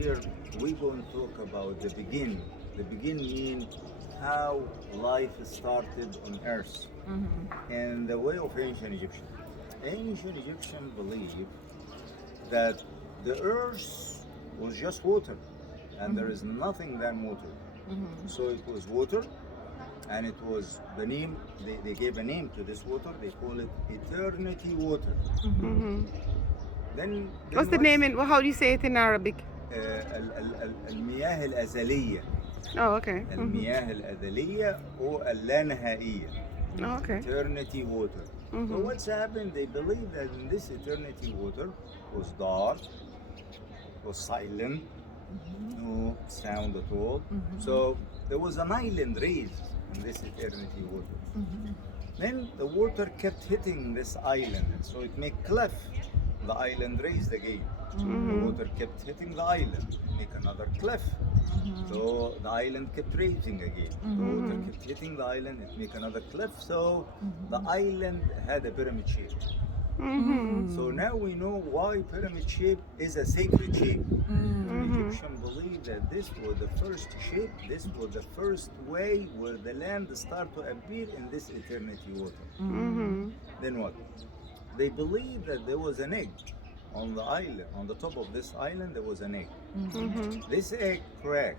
here we're going to talk about the begin. The begin means how life started on earth and the way of ancient Egyptian. Ancient Egyptian believe that the earth was just water and there is nothing than water. So it was water and it was the name, they gave a name to this water, they call it eternity water. Then What's the name in, how do you say it in Arabic? المياه الأزلية. Oh, okay. المياه الأزلية أو اللانهائية. Oh, okay. Eternity water. So what's happened? They believe that in this eternity water was dark, was silent, no sound at all. So there was an island raised in this eternity water. Then the water kept hitting this island, so it made cleft. The island raised again. The water kept hitting the island, make another cliff. So the island kept raising again. The water kept hitting the island, it make another cliff. So the island had a pyramid shape. So now we know why pyramid shape is a sacred shape. The Egyptian believe that this was the first shape, this was the first way where the land started to appear in this eternity water. Then what? They believe that there was an egg on the island, on the top of this island there was an egg. This egg cracked.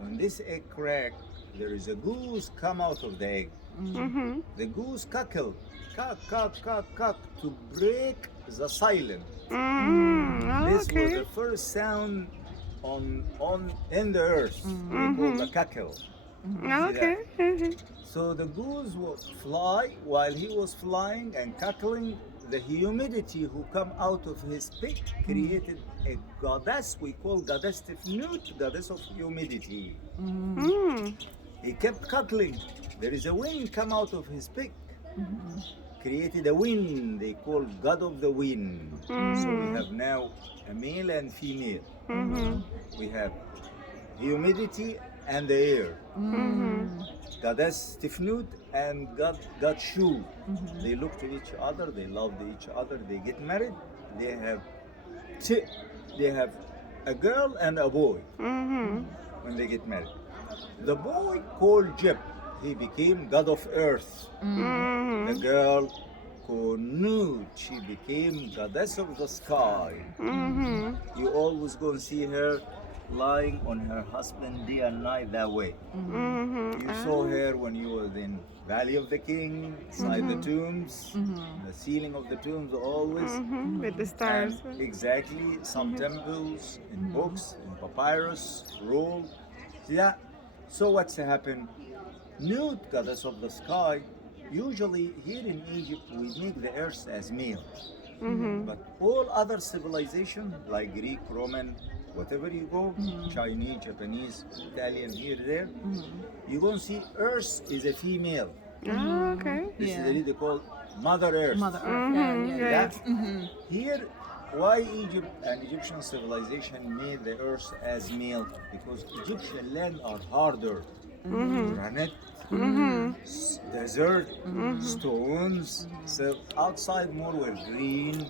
When this egg cracked, there is a goose come out of the egg. The goose cackled, cack, to break the silence. This was the first sound in the earth. We call the cackle. Okay. So the goose would fly. While he was flying and cackling, the humidity who come out of his beak created a goddess we call goddess Tifnut, goddess of humidity. He kept cackling. There is a wind come out of his beak. Created a wind they call god of the wind. So we have now a male and female. We have humidity and the air. Goddess Tifnut and God Shu. They look to each other, they love each other, they get married, they have a girl and a boy when they get married. The boy called Jeb, he became god of earth. The girl called Nut, she became goddess of the sky. You always go and see her lying on her husband day and night that way. You saw her when you were in Valley of the King, inside the tombs, the ceiling of the tombs always. With the stars. And exactly, some temples, in books, in papyrus, roll. See that? So what's happened? Nut, goddess of the sky, usually here in Egypt we make the earth as male. But all other civilizations like Greek, Roman, whatever you go, Chinese, Japanese, Italian, here, there, you go and see Earth is a female. Okay. This is really called Mother Earth. Mother Earth. Yeah. Here, why Egypt and Egyptian civilization made the Earth as male? Because Egyptian land are harder. Granite, desert, stones. So outside more were green,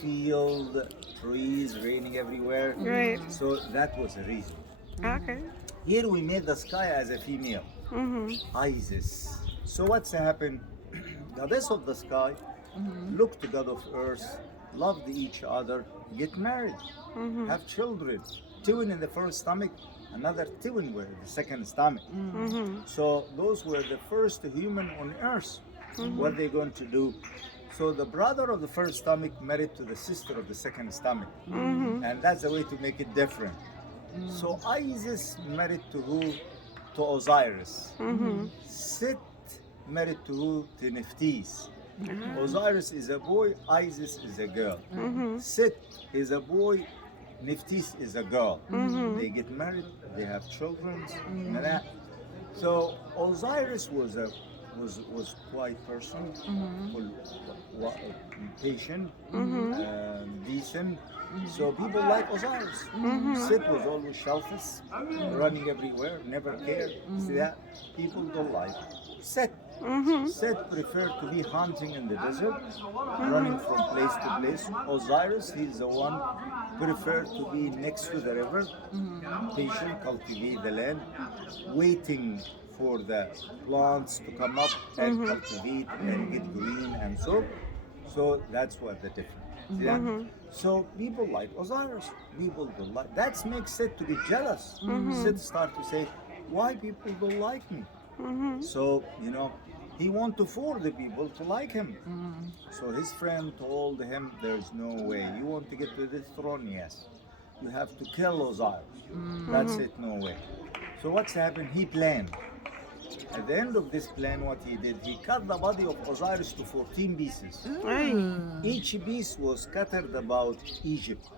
field, trees, raining everywhere. Right. So that was the reason. Okay. Here we made the sky as a female, Isis. So what's happened? Goddess of the sky looked to God of earth, loved each other, get married, have children. Twin in the first stomach, another twin were the second stomach. So those were the first human on earth. What are they going to do? So the brother of the first stomach married to the sister of the second stomach. And that's the way to make it different. So Isis married to who? To Osiris. Set married to who? To Nephthys. Osiris is a boy, Isis is a girl. Set is a boy, Nephthys is a girl. They get married, they have children. So Osiris was a was quiet person, full, patient, decent. So people like Osiris. Set was always selfish, running everywhere, never cared. See that? People don't like Set. Set preferred to be hunting in the desert, running from place to place. Osiris, he's the one preferred to be next to the river, patient, cultivate the land, waiting for the plants to come up and cultivate and get green and so that's what the difference. See that? So people like Osiris. People don't like. That makes Set to be jealous. Set start to say, why people don't like me? So he want to force the people to like him. So his friend told him, there's no way. You want to get to this throne? Yes. You have to kill Osiris. That's it, no way. So what's happened? He planned. At the end of this plan, what he did, he cut the body of Osiris to 14 pieces. Each piece was scattered about Egypt.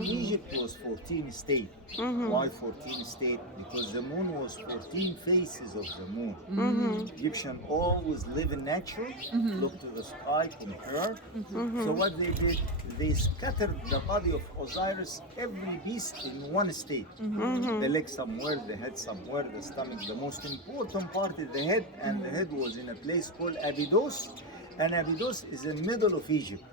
Egypt was 14 states. Why 14 states? Because the moon was 14 faces of the moon. Egyptians always live in nature, look to the sky, compare. So what they did, they scattered the body of Osiris, every piece in one state. The leg somewhere, the head somewhere, the stomach. The most important part is the head, and the head was in a place called Abydos. And Abydos is in the middle of Egypt.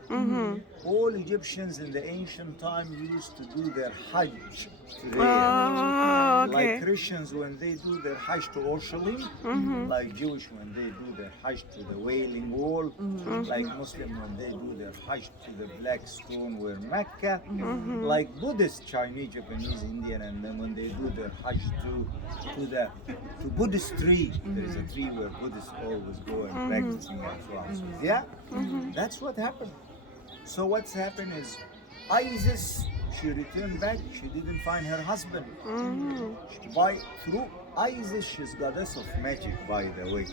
All Egyptians in the ancient time used to do their Hajj there. Oh, okay. Like Christians when they do their Hajj to Orushalim, like Jewish when they do their Hajj to the Wailing Wall, like Muslim when they do their Hajj to the Black Stone where Mecca, like Buddhist, Chinese, Japanese, Indian, and then when they do their Hajj to Buddhist tree, there is a tree where Buddhists always go and practicing and so on. So, yeah, that's what happened. So what's happened is Isis, she returned back, she didn't find her husband. Through Isis, she's goddess of magic, by the way.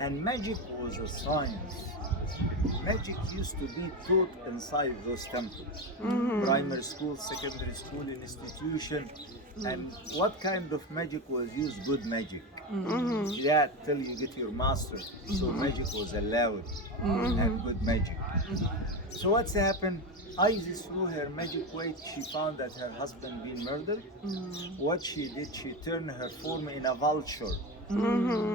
And magic was a science. Magic used to be taught inside those temples. Primary school, secondary school, institution. And what kind of magic was used? Good magic. Yeah, till you get your master. So magic was allowed and good magic. So what's happened? Isis, through her magic way, she found that her husband been murdered. What she did, she turned her form in a vulture.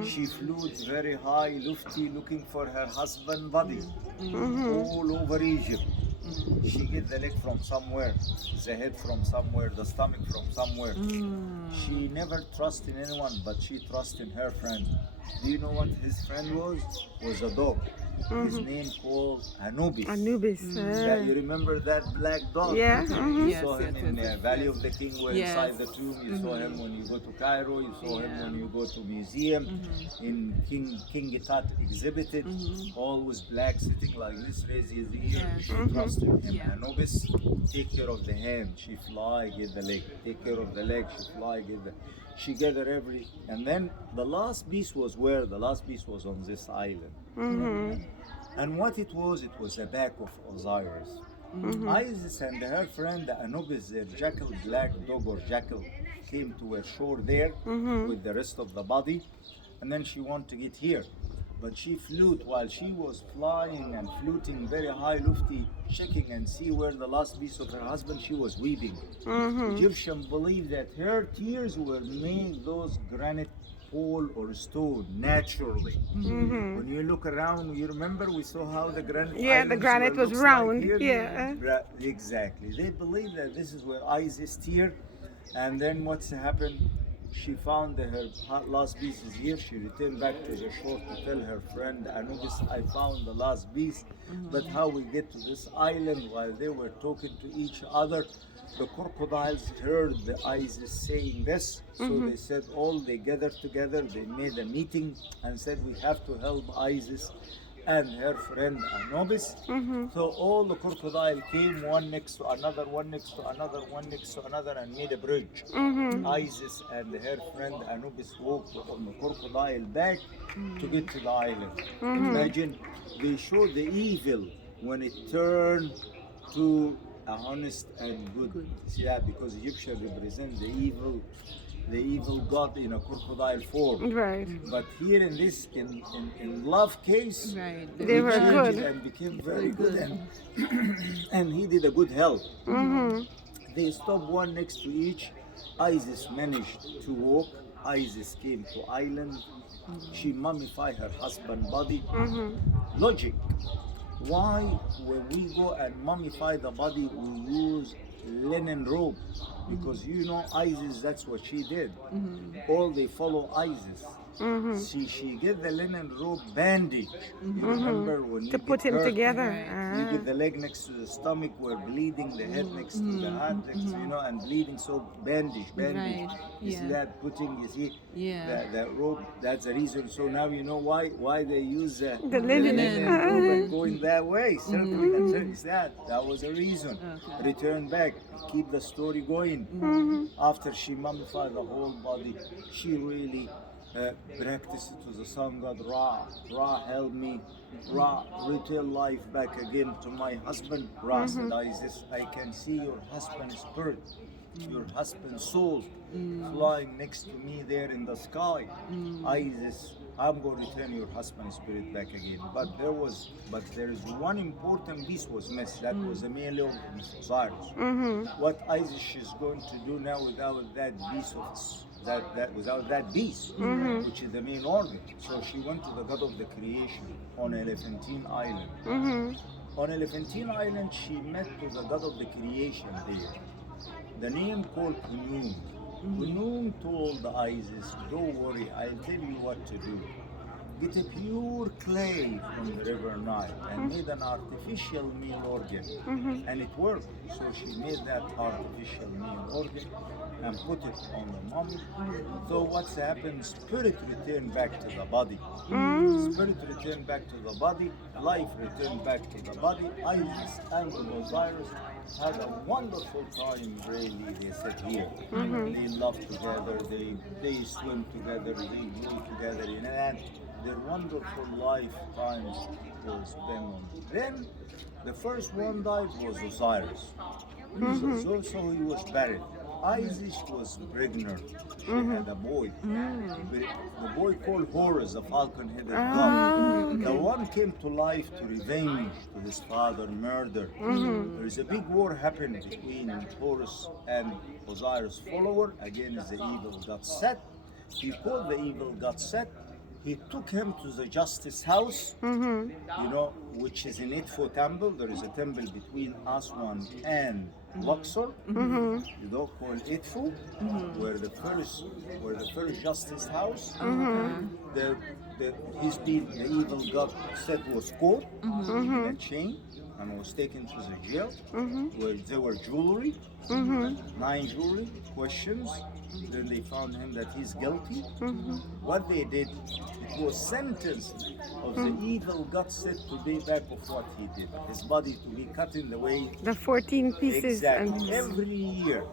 She flew very high, lofty, looking for her husband's body all over Egypt. She get the leg from somewhere, the head from somewhere, the stomach from somewhere. She never trusted anyone, but she trusted her friend. Do you know what his friend was? Was a dog. His name called Anubis. Anubis. Yeah, you remember that black dog? Yeah. You saw him in the Valley of the King, where inside the tomb. You saw him when you go to Cairo. You saw him when you go to museum. In King Tut exhibited, always black, sitting like this, raise his ear. She trusted him. Anubis, take care of the hand. She fly, get the leg. Take care of the leg. She fly, get the. She gathered every, and then the last piece was where? The last piece was on this island. And what it was the back of Osiris. Isis and her friend Anubis, their jackal, black dog or jackal, came to a shore there with the rest of the body, and then she wanted to get here. But she flew. While she was flying and floating very high, lofty, checking and see where the last piece of her husband, she was weeping. Egyptians believe that her tears were made those granite pole or stone naturally. When you look around, you remember we saw how the granite. Yeah, the granite was round. Like yeah. Exactly. They believe that this is where Isis tear, and then what's happened? She found her last piece is here. She returned back to the shore to tell her friend Anubis, I found the last piece. But how we get to this island? While they were talking to each other, the crocodiles heard the Isis saying this. So they said they gathered together, they made a meeting and said, we have to help Isis and her friend Anubis. So all the crocodile came one next to another, one next to another, one next to another, and made a bridge. Isis and her friend Anubis walked on the crocodile back to get to the island. Imagine, they showed the evil when it turned to honest and good. See that? Because Egyptian represent the evil god in a crocodile form. Right. But here in this, in love case, Right. They were changed good. it and became very good, and and he did a good help. They stopped one next to each. Isis managed to walk. Isis came to island. She mummified her husband's body. Logic. Why, when we go and mummify the body, we use linen robe? Because you know Isis, that's what she did. All they follow Isis. She get the linen robe bandage. You remember when To you put get him hurt, together. you get the leg next to the stomach where bleeding, the head next to the heart, next, you know, and bleeding, so bandage. Right, You see yeah. that putting, you see, Yeah. the robe, that's the reason. So now you know why they use The linen. robe and going that way. Certainly, that was a reason. Okay. Return back, keep the story going. After she mummified the whole body, she really practiced to the sun god Ra. Ra, help me. Ra, return life back again to my husband. Ra said, Isis, I can see your husband's spirit, your husband's soul flying next to me there in the sky. Isis, I'm going to return your husband's spirit back again. But there is one important piece was missed. That was the male of Osiris. What Isis is going to do now without that piece of without that beast, which is the main organ. So she went to the god of the creation on Elephantine Island. On Elephantine Island, she met to the god of the creation there. The name called Kunum. Kunum told Isis, don't worry, I'll tell you what to do. Get a pure clay from the river Nile and made an artificial male organ. And it worked. So she made that artificial male organ and put it on the mummy. So what's happened? Spirit returned back to the body. Spirit returned back to the body. Life returned back to the body. Isis and Osiris had a wonderful time, really. They sat here. They love together. They swim together. They play together. You know that? Their wonderful lifetimes was spent on. Then the first one died was Osiris. So he was buried. Isis was pregnant. She had a boy. The boy called Horus, the falcon-headed god. The one came to life to revenge to his father murder. There is a big war happened between Horus and Osiris' follower against the evil god Set. He called the evil god Set. He took him to the justice house, you know, which is in Edfu temple. There is a temple between Aswan and Luxor, you know, called Edfu, where the first justice house. The evil god Set was caught in a chain and was taken to the jail, where there were jewelry, 9 jewelry, questions. Then they found him that he's guilty. What they did, it was sentence of the evil god Set to pay back of what he did. His body to be cut in the way. The 14 pieces. Exactly. Every year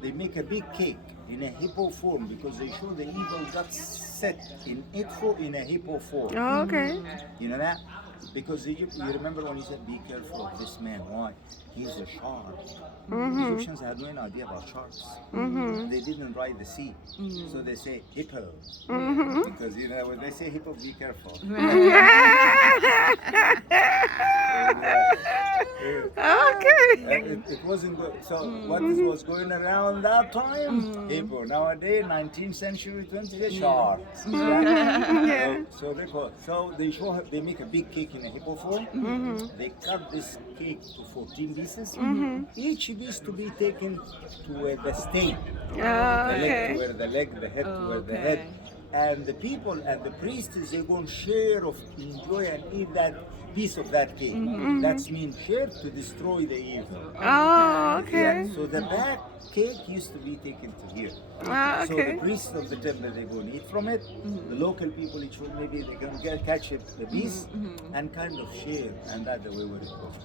they make a big cake in a hippo form because they show the evil god Set in Edfu in a hippo form. Oh, okay. You know that? Because Egypt, you remember when he said, be careful of this man. Why? He's a shark. Egyptians had no idea about sharks. They didn't write the sea. So they say hippo. Because, you know, when they say hippo, be careful. Okay. It wasn't good. So what was going around that time? Hippo. Nowadays, 19th century, 20th, sharks. So they make a big cake in a hippo form. They cut this cake to 14 pieces. Each piece to be taken to where the stain. The leg to where the leg, the head to where the head. And the people and the priests, they're going to share of enjoy and eat that piece of that cake. That means share to destroy the evil. Oh, okay. Yeah, so the back cake used to be taken to here. So the priests of the temple, they go and eat from it. The local people, each one, maybe they can catch it, the piece and kind of share. And that's the way where it goes.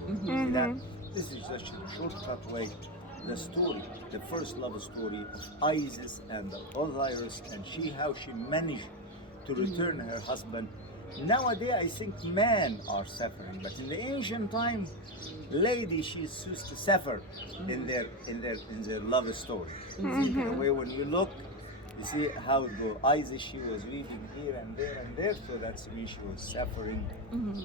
This is just a shortcut way. The story, the first love story of Isis and Osiris, and how she managed to return her husband Nowadays, I think men are suffering, but in the ancient time, lady she used to suffer in their love story. See, the way when you look, you see how it goes. Isis, she was weeping here and there and there, so that's means she was suffering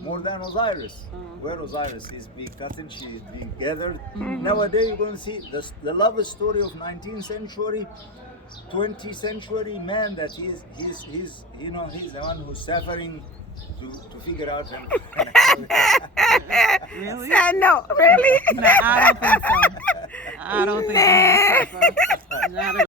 more than Osiris. Where Osiris is being cut and she is being gathered. Nowadays, you're going to see the love story of 19th century. 20th century man that he's you know he's the one who's suffering to figure out him. Really? No, really? No, I don't think so. I don't think so.